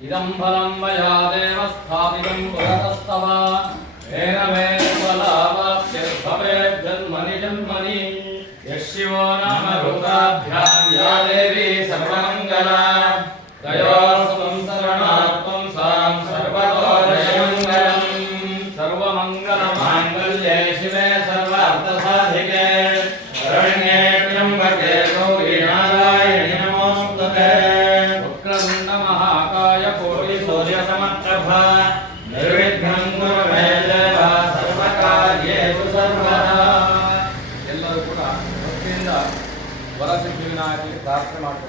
ಇದಂ ಫಲಂ ಮಯಾ ದೇವ ಸ್ಥಾಪಿತಂ ಪುರತಸ್ತವ ಏನ ಮೇ ಫಲಾವಾಪ್ತಿರ್ಭವೇತ್ ಜನ್ಮನಿ ಜನ್ಮನಿ ಯಶಿವೋ ನಾಮ ರೂಪಾಭ್ಯಾಂ ಯಾ ದೇವಿ ಸರ್ವಮಂಗಲ ದಯೋಸ್ತ್ವಂ ಶರಣಾತ್ವಂ ಸಾಂ ಸರ್ವತೋ ಜಯಮಂಗಲಂ ಸರ್ವಮಂಗಲ ಮಾಂಗಲ್ಯೆ ಶಿವೆ ಸರ್ವಾರ್ಥಸಾಧಿಕೆ ಶರಣ್ಯೇ ತ್ರ್ಯಂಬಕೆ ಗೌರಿ ನಾರಾಯಣಿ ನಮೋಸ್ತುತೆ ವಕ್ರತುಂಡ ಮಹಾಕಾಯ ಕೋಟಿ ಸೂರ್ಯ ಸಮಪ್ರಭ ನಿರ್ವಿಘ್ನಂ ಕುರು ಮೇ ದೇವ ಸರ್ವಕಾರ್ಯೇಷು ಸರ್ವದಾ. ಎಲ್ಲರೂ ಕೂಡ ಭಕ್ತಿಯಿಂದ ವರಸಿದ್ಧಿ ವಿನಾಯಕನಿಗೆ ಪ್ರಾರ್ಥನೆ ಮಾಡೋಣ.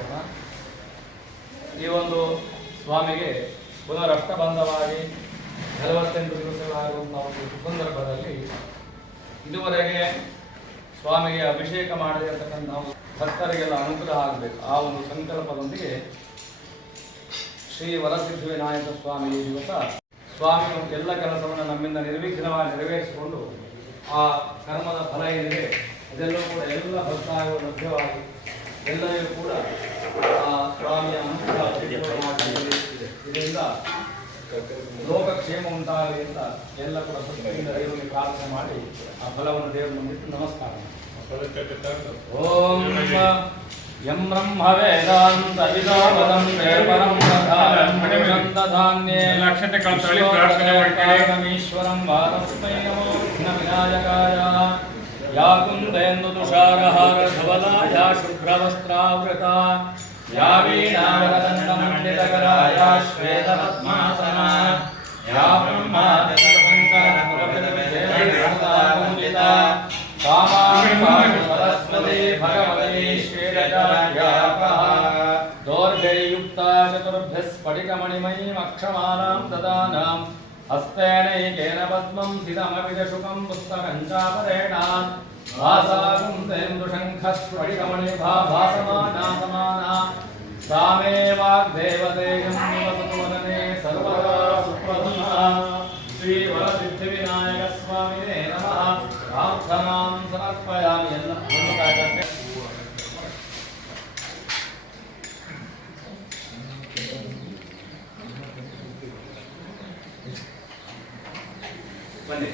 ಈ ಒಂದು ಸ್ವಾಮಿಗೆ ಪುನರಷ್ಟಬಂಧವಾಗಿ 48 ದಿವಸಗಳಾಗುವಂತಹ ಒಂದು ಸಂದರ್ಭದಲ್ಲಿ ಇದುವರೆಗೆ ಸ್ವಾಮಿಗೆ ಅಭಿಷೇಕ ಮಾಡಿರತಕ್ಕಂತಹ ಭಕ್ತರಿಗೆಲ್ಲ ಅನುಗ್ರಹ ಆಗಬೇಕು. ಆ ಒಂದು ಸಂಕಲ್ಪದೊಂದಿಗೆ ಶ್ರೀ ವರಸಿದ್ಧಿ ವಿನಾಯಕ ಸ್ವಾಮಿ ಈ ದಿವಸ ಸ್ವಾಮಿ ಎಲ್ಲ ಕೆಲಸವನ್ನು ನಮ್ಮಿಂದ ನಿರ್ವಿಘ್ನವಾಗಿ ನೆರವೇರಿಸಿಕೊಂಡು ಆ ಕರ್ಮದ ಫಲ ಏನಿದೆ ಅದೆಲ್ಲವೂ ಕೂಡ ಎಲ್ಲ ಭಕ್ತಾದಿಗಳು ಲಭ್ಯವಾಗಿ ಎಲ್ಲರಿಗೂ ಕೂಡ ಆ ಸ್ವಾಮಿಯ ಅನುಗ್ರಹ ಇದರಿಂದ ಲೋಕಕ್ಷೇಮ ಉಂಟಾಗಲಿ ಅಂತ ಎಲ್ಲ ಕೂಡ ಭಕ್ತಿಯಿಂದ ದೇವರಿಗೆ ಪ್ರಾರ್ಥನೆ ಮಾಡಿ ಆ ಫಲವನ್ನು ದೇವರು ಮುಂದಿಟ್ಟು ನಮಸ್ಕಾರ. ಓಂ ಯಂ ಬ್ರಹ್ಮ ವೇದಾಂತ ವಿದಾವದಂ ಪರಂ ಧಾನ್ಯೇ ಲಕ್ಷತೆ ಕಲ್ತಳಿ ಪ್ರಾರ್ಥನೆ ಮಾಡೀಶ್ವರಂ ವಾರಸ್ಮೈ ನಮೋ ವಿಘ್ನ ವಿನಾಯಕಾಯ ಯಾ ಕುಂದೇಂದು ತುಷಾರಹಾರ ಧವಲ ಯಾ ಶುಭ್ರವಸ್ತ್ರಾವೃತ ಯಾ ವೀಣಾವರದಂಡಮಂಡಿತಕರ ಯಾ ಶ್ವೇತಪದ್ಮಾಸನ ಯಾ ಬ್ರಹ್ಮಾದಿಶಂಕರಪೂಜಿತ ಸರಸ್ವತಿ ಭಗವತಿ ದೌರ್ಜಯುಕ್ತ ಚತುರ್ಭ್ಯಃ ಸ್ಫಟಿಕಮಣಿಮಯೀಮಕ್ಷಮಾಲಾಂ ದದಾನಾಂ ಹಸ್ತೇನೈಕೇನ ಪದ್ಮಂ ಸಿದಮಪಿ ಚ ಶುಕಂ ಪುಸ್ತಕಂ ಚಾಪರೇಣ ಭಾಸಾಗುಂತೇಂದು ಶಂಖಸ್ಫಟಿಕಮಣಿಭಾ ಭಾಸಮಾನಾ ಸಮಾನಾ ಸಾಮೇ ವಾಗ್ದೇವತೆಯಂ ನಿವಸತು ವದನೆ ಸರ್ವದಾ ಸುಪ್ರಸನ್ನಃ. ಶ್ರೀ ವರಸಿದ್ಧಿ ವಿನಾಯಕ ಸ್ವಾಮಿನೇ ನಮಃ. ಪ್ರಾರ್ಥನಾಂ ಸಮರ್ಪಯಾಮಿ. ಎಲ್ಲ ಬನ್ನಿ.